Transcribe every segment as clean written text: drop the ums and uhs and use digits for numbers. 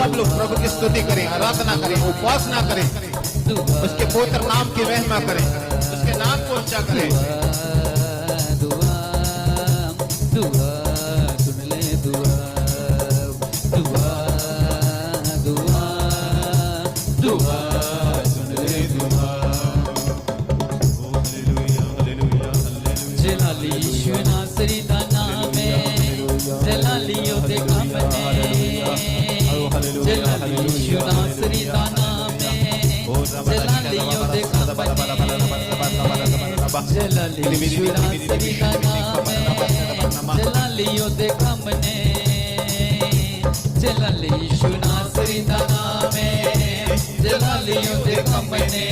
सब लोग प्रभु की स्तुति करें, आराधना करें, उपासना करें, उसके पवित्र नाम की महिमा करें, उसके नाम को ऊंचा करें। दुआ दुआ सुन ले दुआ दुआ दुआ दुआ सुन ले दुआ। जलाली यीशु नासरी दा नाम है, जलाली ओदे काम ने, जलाली यीशु नासरी दा नाम है, जलाली ओदे काम ने, जलाली यीशु नासरी दा नाम है, जलाली ओदे काम ने, जलाली यीशु नासरी दा नाम है, जलाली ओदे काम ने।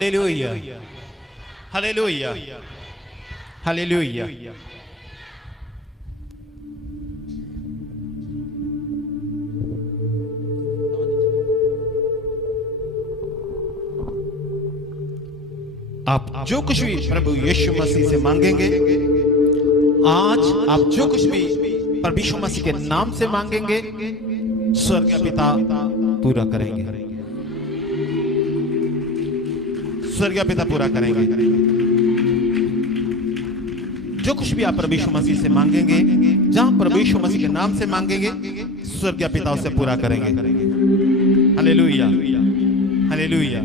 Hallelujah, hallelujah, hallelujah. आप जो कुछ भी प्रभु यीशु मसीह से मांगेंगे, आज आप जो कुछ भी प्रभु यीशु मसीह के नाम से मांगेंगे, स्वर्ग का पिता पूरा करेंगे, स्वर्ग का पिता पूरा करेंगे। जो कुछ भी आप प्रभु यीशु मसीह से मांगेंगे, जहां प्रभु यीशु मसीह के नाम से मांगेंगे, स्वर्ग का पिता उसे पूरा करेंगे। Hallelujah, hallelujah.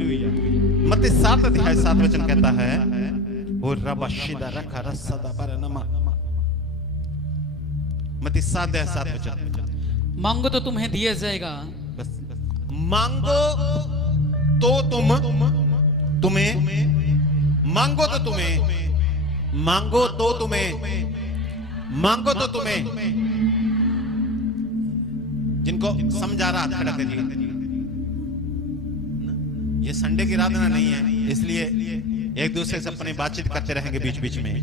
मत्ती 7 अध्याय 7 वचन कहता है, ओ रबा शिदा रखा रसदा बरनमा। मत्ती 7 अध्याय 7 वचन। मांगो तो तुम्हें दिया जाएगा, बस मांगो तो तुम्हें मांगो तो तुम्हें मांगो तो तुम्हें मांगो तो तुम्हें। जिनको समझ आ रहा हाथ खड़ा करिए। ये संडे की आराधना नहीं है, इसलिए एक दूसरे से अपनी बातचीत करते रहेंगे बीच बीच में।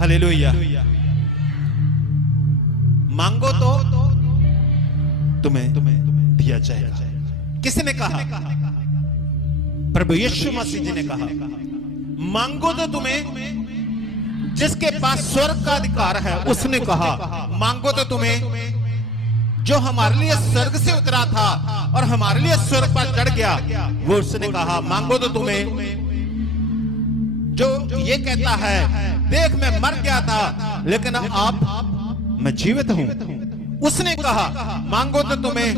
हालेलुया। मांगो तो तुम्हें दिया जाएगा। किसने कहा? प्रभु यीशु मसीह जी ने कहा, मांगो तो तुम्हें, जिसके पास स्वर्ग का अधिकार है उसने कहा मांगो तो तुम्हें। जो हमारे लिए स्वर्ग से उतरा था और हमारे लिए स्वर्ग पर चढ़ गया, वो उसने कहा मांगो तो तुम्हें। जो ये कहता है, देख मैं मर गया था लेकिन अब मैं जीवित हूं, उसने कहा मांगो तो तुम्हें।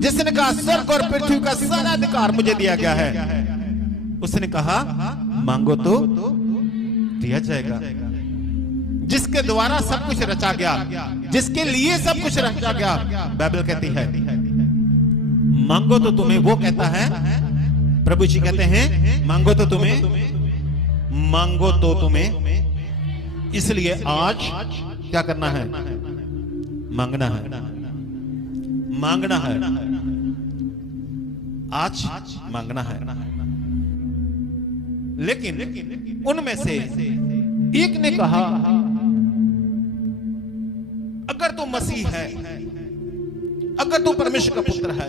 जिसने कहा स्वर्ग और पृथ्वी का सारा अधिकार मुझे दिया गया है, उसने कहा मांगो तो दिया जाएगा। जिसके द्वारा सब कुछ रचा गया, जिसके लिए सब कुछ रचा गया, बाइबल कहती है मांगो तो तुम्हें। वो कहता है, प्रभु जी कहते हैं मांगो तो तुम्हें, मांगो तो तुम्हें। इसलिए आज क्या करना है? मांगना है, मांगना है। आज मांगना है। लेकिन उनमें से एक ने कहा, अगर तू मसीह है, अगर तू परमेश्वर का पुत्र है,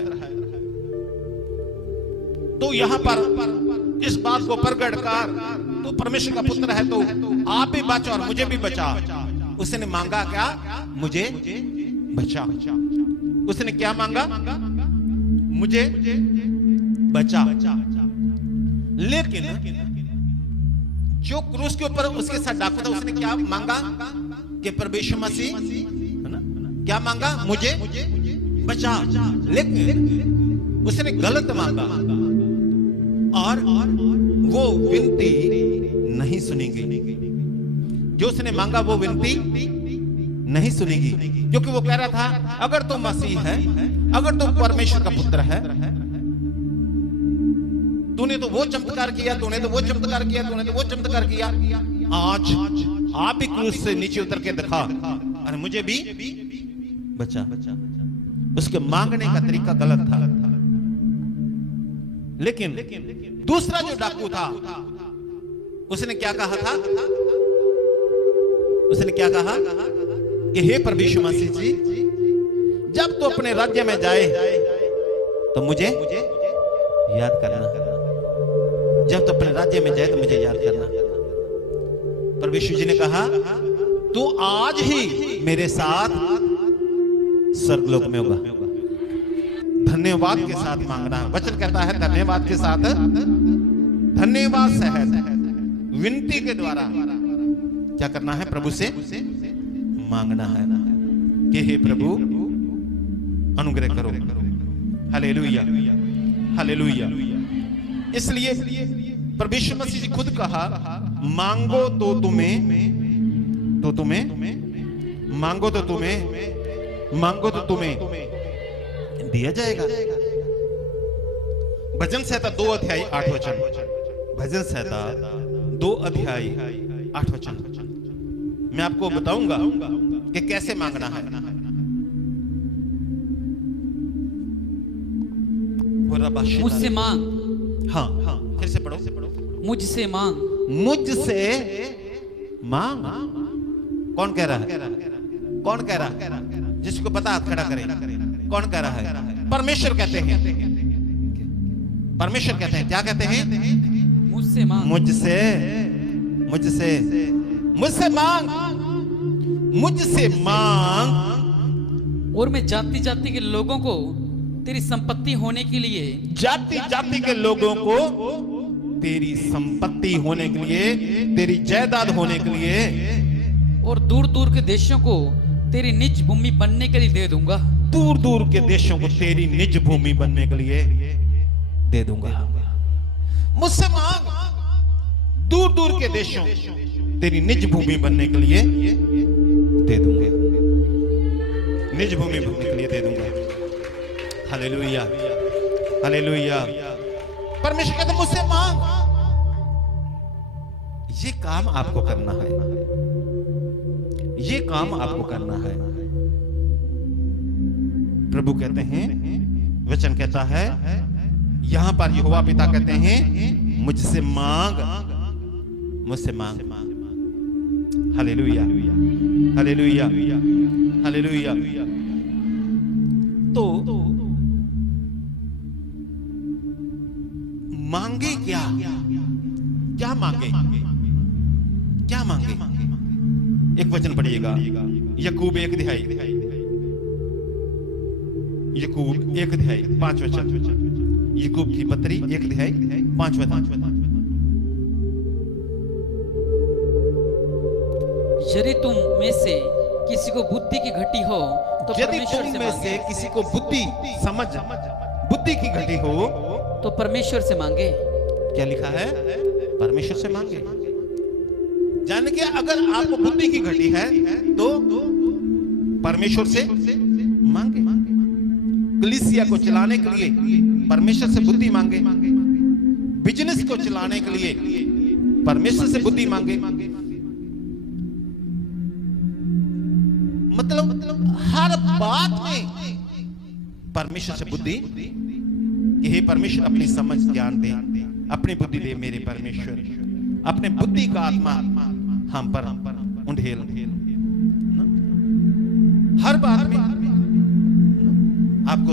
तो यहां पर इस बात को प्रकट कर, तू परमेश्वर का पुत्र है तो आप भी बचा और मुझे भी बचा। उसने मांगा क्या? मुझे बचा। उसने क्या मांगा? मुझे बचा। लेकिन जो क्रूस के ऊपर उसके साथ डाकू था, उसने क्या मांगा? कि प्रभु मसीह, है ना, क्या मांगा? मुझे बचा। लेकिन उसने गलत मांगा और वो विनती नहीं सुनी गई। जो उसने मांगा वो विनती नहीं सुनेगी, क्योंकि वो कह रहा था अगर तू मसीह है, अगर तू परमेश्वर का पुत्र है, तूने तो वो चमत्कार किया, तूने तो वो चमत्कार किया, तूने तो वो चमत्कार किया, आज आप भी क्रूस से नीचे उतर के दिखा और मुझे भी बचा। उसके मांगने का तरीका गलत था। लेकिन दूसरा जो डाकू था, उसने क्या कहा था? उसने क्या कहा कि हे प्रभु यीशु मसीह जी, जब तू अपने राज्य में जाए तो मुझे याद करना। जब तू अपने राज्य में जाए तो मुझे याद करना। प्रभु यीशु जी ने कहा तू आज ही मेरे साथ स्वर्गलोक में होगा। धन्यवाद के साथ मांगना है। वचन कहता है धन्यवाद के साथ, धन्यवाद सहित विनती के द्वारा क्या करना है? प्रभु से मांगना है कि हे प्रभु अनुग्रह करो। Hallelujah, hallelujah. इसलिए प्रभु यीशु मसीह जी खुद कहा मांगो तो तुम्हें, मांगो तो तुम्हें दिया जाएगा। भजन संहिता 2 अध्याय 8 वचन। भजन संहिता 2 अध्याय 8 वचन। मैं आपको बताऊंगा कि कैसे मांगना है। मुझसे मांग। हाँ, फिर से पढ़ो। मुझसे मांग। मुझसे मांग। कौन कह रहा है? कौन कह रहा है? जिसको पता हाथ खड़ा करे। कौन कह रहा है? परमेश्वर कहते हैं। परमेश्वर कहते हैं, क्या कहते हैं? मुझसे मांग। मुझसे मांग, मुझसे मांग। और मैं जाति जाति के लोगों को तेरी संपत्ति होने के लिए, जाति जाति के लोगों को तेरी संपत्ति होने के लिए, तेरी जायदाद होने के लिए, और दूर दूर के देशों को तेरी निज भूमि बनने के लिए दे दूंगा। दूर दूर के देशों को तेरी निज भूमि बनने के लिए दे दूंगा। मुझसे मांग, दूर दूर के देशों तेरी निज भूमि बनने के लिए दे दूंगा। निज भूमि बनने के लिए दे दूंगा। Hallelujah, hallelujah. परमेश्वर कहते मुझसे मांग। ये काम आपको करना है, ये काम आपको करना है। प्रभु कहते हैं, वचन कहता है, यहां पर यहोवा पिता कहते हैं मुझसे मांग, मुझसे मांग। Hallelujah, hallelujah, hallelujah. तो मांगे क्या? क्या मांगे? क्या मांगे? एक वचन पढ़िएगा, याकूब 1 अध्याय, याकूब 1 अध्याय 5 वचन। याकूब की पत्री 1 अध्याय 5 वचन। यदि तुम में से किसी को बुद्धि की घटी हो तो यदि तुम में से किसी को बुद्धि, समझ, बुद्धि की घटी हो तो परमेश्वर से मांगे। क्या लिखा है? परमेश्वर से मांगे। जाने के अगर आपको बुद्धि की घटी है तो परमेश्वर से मांगे। कलीसिया को चलाने के लिए परमेश्वर से बुद्धि मांगे। बिजनेस को चलाने के लिए परमेश्वर से बुद्धि मांगे। मतलब हर बात में परमेश्वर से बुद्धि, कि हे परमेश्वर अपनी समझ ज्ञान दे, अपनी बुद्धि दे मेरे परमेश्वर, अपने बुद्धि का आत्मा हम पर उंडेल। हर बात में आपको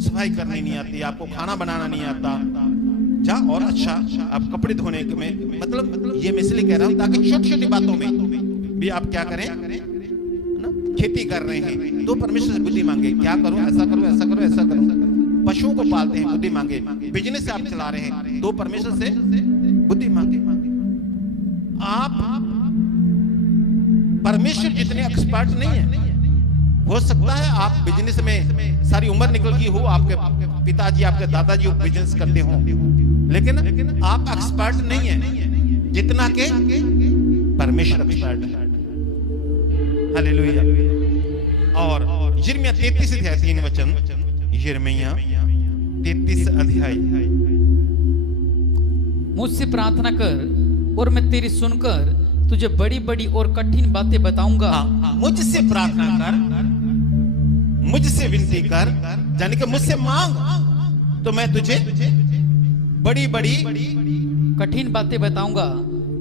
सफाई करनी नहीं आती, आपको खाना बनाना नहीं आता, जा और अच्छा आप कपड़े धोने में, मतलब ये मैं इसलिए कह रहा हूं ताकि छोटी छोटी बातों में भी आप क्या करें ना, खेती कर रहे हैं तो परमेश्वर से बुद्धि मांगे। क्या करूं? ऐसा करूं, ऐसा करूं, ऐसा करूं। पशुओं को पालते हैं, बुद्धि मांगे। बिजनेस आप चला रहे हैं तो परमेश्वर से बुद्धि मांगे। आप परमेश्वर जितने एक्सपर्ट नहीं है। हो सकता है आप बिजनेस में सारी उम्र निकल गई हो, आपके पिताजी, आपके दादाजी बिजनेस करते हो, लेकिन आप एक्सपर्ट नहीं है जितना के परमेश्वर एक्सपर्ट है। हालेलुया। और यिर्मयाह 33 अध्याय 3 वचन, यिर्मयाह 33 अध्याय, मुझसे प्रार्थना कर और मैं तेरी सुनकर तुझे बड़ी बड़ी और कठिन बातें बताऊंगा। मुझसे प्रार्थना कर, मुझसे विनती कर, यानी कि मुझसे मांग तो मैं तुझे बड़ी बड़ी कठिन बातें बताऊंगा।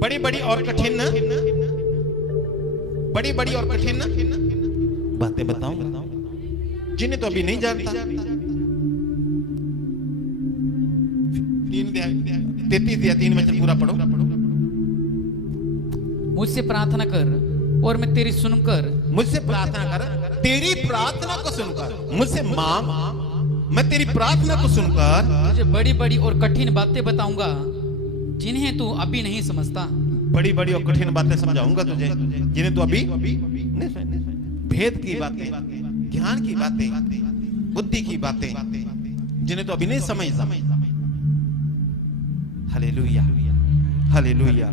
बड़ी बड़ी और कठिन, बड़ी बड़ी और कठिन बातें बताऊंगा जिन्हें तो अभी नहीं जानता। 33 वचन पूरा पढ़ो। मुझसे प्रार्थना कर और मैं तेरी सुनकर, मुझसे प्रार्थना कर, तेरी प्रार्थना को सुनकर, मुझसे मांग, मैं तेरी प्रार्थना को सुनकर तुझे बड़ी बड़ी और कठिन बातें बताऊंगा जिन्हें तू अभी नहीं समझता। बड़ी बड़ी और कठिन बातें समझाऊंगा तुझे जिन्हें तू अभी नहीं समझ। भेद की बातें, ज्ञान की बातें, बुद्धि की बातें जिन्हें तो अभी नहीं समझता। Hallelujah, hallelujah.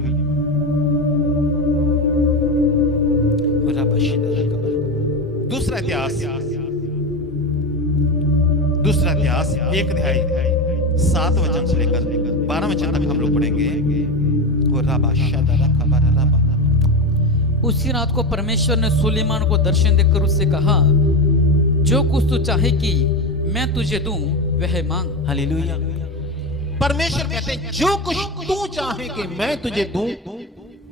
दूसरा इतिहास, दूसरा इतिहास 1 अध्याय 7 वचन से लेकर 12 वचन तक हम लोग पढ़ेंगे। वो राबा शादा रखा बारा राबा। उसी रात को परमेश्वर ने सुलेमान को दर्शन देकर उससे कहा, जो कुछ तू चाहे कि मैं तुझे दूं वह मांग। हालेलुया। परमेश्वर कहते हैं जो कुछ तू चाहे कि मैं तुझे दूं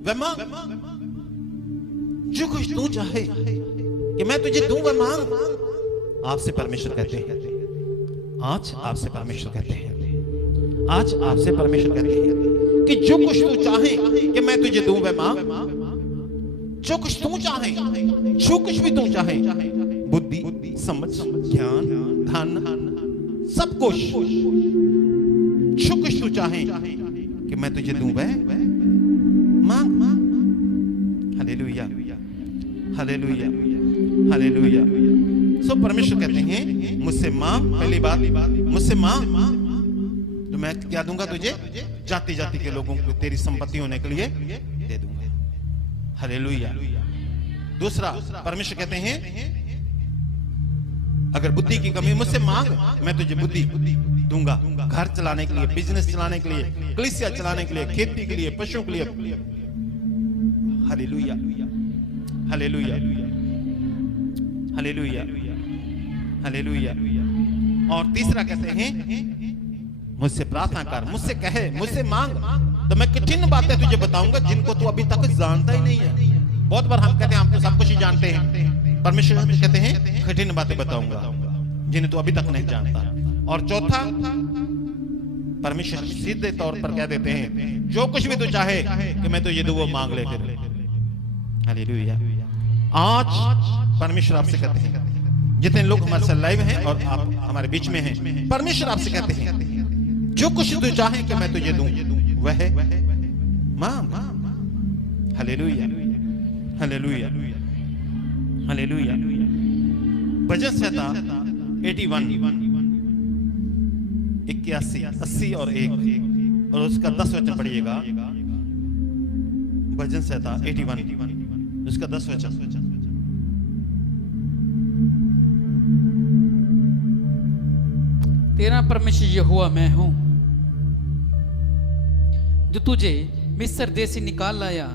वह मांग। जो कुछ तू चाहे कि मैं तुझे दूं वह मांग। आपसे परमेश्वर कहते हैं, आज आपसे परमेश्वर कहते हैं, आज आपसे परमेश्वर कहते हैं कि जो कुछ तू चाहे कि मैं तुझे दूं वह मांग। जो कुछ तू चाहे, जो कुछ भी तू चाहे, बुद्धि, समझ, ज्ञान, धन, सब कुछ, जो कुछ तू चाहे कि मैं तुझे दूं वह मांग। Hallelujah, hallelujah, hallelujah. सो परमेश्वर कहते हैं मुझसे मांग। पहली बात, मुझसे मांग तो मैं क्या दूंगा तुझे? जाति जाति के लोगों को तेरी संपत्ति होने के लिए दे दूंगा। हालेलुया। दूसरा, परमेश्वर कहते हैं अगर बुद्धि की कमी, मुझसे मांग, मैं तुझे बुद्धि दूंगा। घर चलाने के लिए, बिजनेस चलाने के लिए, कलीसिया चलाने के लिए, खेती के लिए, पशुओं के लिए। Hallelujah, hallelujah, hallelujah, hallelujah. और तीसरा कहते हैं मुझसे प्रार्थना कर, मुझसे कहे, मुझसे मांग तो मैं कठिन बातें तुझे बताऊंगा जिनको तू अभी तक जानता ही नहीं है। बहुत बार हम कहते हैं हम तो सब कुछ ही जानते हैं। परमेश्वर कहते हैं कठिन बातें बताऊंगा जिन्हें तू अभी तक नहीं जानता। और चौथा, परमेश्वर सीधे तौर पर कह देते हैं जो कुछ भी तू चाहे कि मैं तुझे दूं वो मांग ले फिर। हालेलुया। आज परमेश्वर आपसे कहते हैं, जितने लोग हमारे साथ लाइव हैं और आप हमारे बीच में हैं, परमेश्वर आपसे कहते हैं जो कुछ तू चाहे कि मैं तुझे दूं वह मांग। Hallelujah, hallelujah, hallelujah. भजन संहिता 81, 81, 80 और 1 और उसका 10 वचन पढ़िएगा। भजन संहिता 81 उसका 10 वचन। तेरा परमेश्वर यहोवा मैं हूं जो तुझे मिस्र देश से निकाल लाया।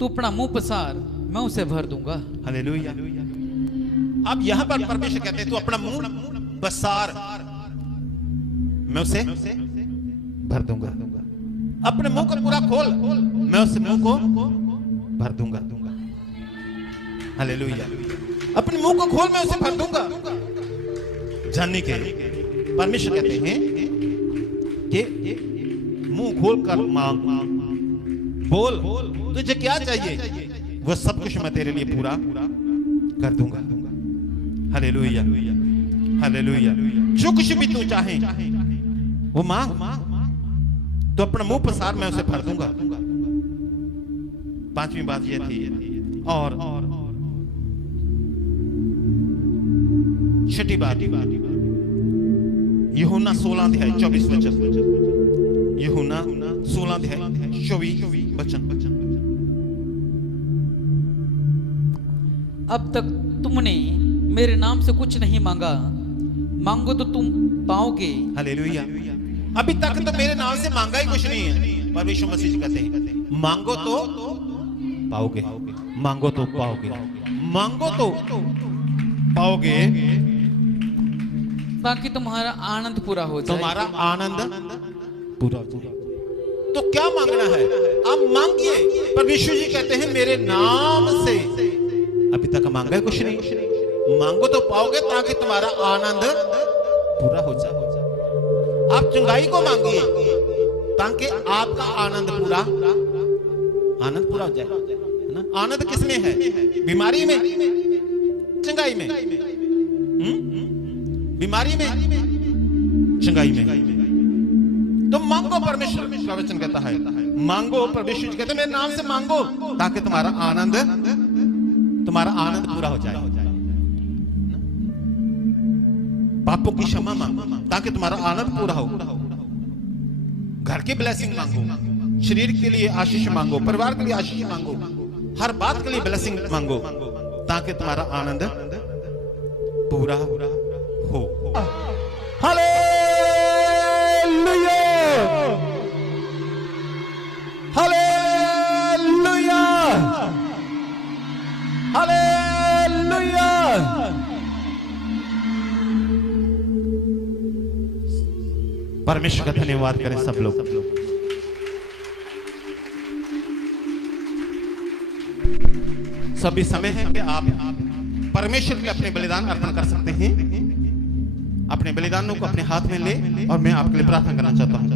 तू अपना मुंह पसार, मैं उसे भर दूंगा। हालेलुया। अब यहां पर परमेश्वर कहते हैं तू अपना मुंह पसार, मैं उसे भर दूंगा। अपने मुंह को पूरा खोल, मैं उस मुंह को भर दूंगा। हालेलुया। अपने मुंह को खोल, मैं उसे भर दूंगा। जानने के परमेश्वर कहते हैं कि मुंह खोल कर मांग, बोल तुझे क्या चाहिए, वो सब कुछ मैं तेरे लिए पूरा कर दूंगा। Hallelujah, hallelujah. जो कुछ भी तू चाहे वो मांग, तो अपना मुंह पसार, मैं उसे भर दूंगा। पांचवी बात ये थी। और छठी बात, यूहन्ना 16 अध्याय 24 वचन। यूहन्ना 16 अध्याय 24 वचन। अब तक तुमने मेरे नाम से कुछ नहीं मांगा, मांगो तो तुम पाओगे। हालेलुया। अभी तक तो मेरे नाम से मांगा ही कुछ नहीं है, पर यीशु मसीह जी कहते हैं मांगो तो पाओगे, मांगो तो पाओगे, मांगो तो पाओगे, ताकि तुम्हारा आनंद पूरा हो जाए। तुम्हारा आनंद पूरा हो जाए। तो क्या मांगना है? आप मांगिए। परमेश्वर जी कहते हैं मेरे नाम से, अभी तक मांगा कुछ नहीं, मांगो तो पाओगे ताकि तुम्हारा आनंद पूरा हो जाए। आप चंगाई को मांगिए ताकि आपका आनंद पूरा हो जाए, है ना? आनंद किसमें है? बीमारी में, चंगाई में, बीमारी में, चंगाई में। तो मांगो, परमेश्वर का वचन कहता है मांगो, परमेश्वर कहते हैं मेरे नाम से मांगो ताकि तुम्हारा आनंद पूरा हो जाए। पापों की क्षमा मांगो ताकि तुम्हारा आनंद पूरा हो। घर की ब्लेसिंग मांगो, शरीर के लिए आशीष मांगो, परिवार के लिए आशीष मांगो, हर बात के लिए ब्लेसिंग मांगो ताकि तुम्हारा आनंद पूरा हो। Hallelujah, hallelujah, hallelujah. परमेश्वर का धन्यवाद करें सब लोग। सभी समय है कि आप परमेश्वर के अपने बलिदान अर्पण कर सकते हैं। अपने बलिदानों को अपने हाथ में ले, और मैं आपके लिए प्रार्थना करना चाहता हूं।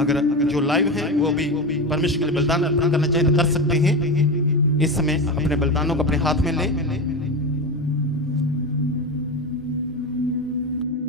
अगर जो लाइव है वो भी परमेश्वर के लिए बलिदान अर्पण करना चाहे तो कर सकते हैं। इस समय अपने बलिदानों को अपने हाथ में ले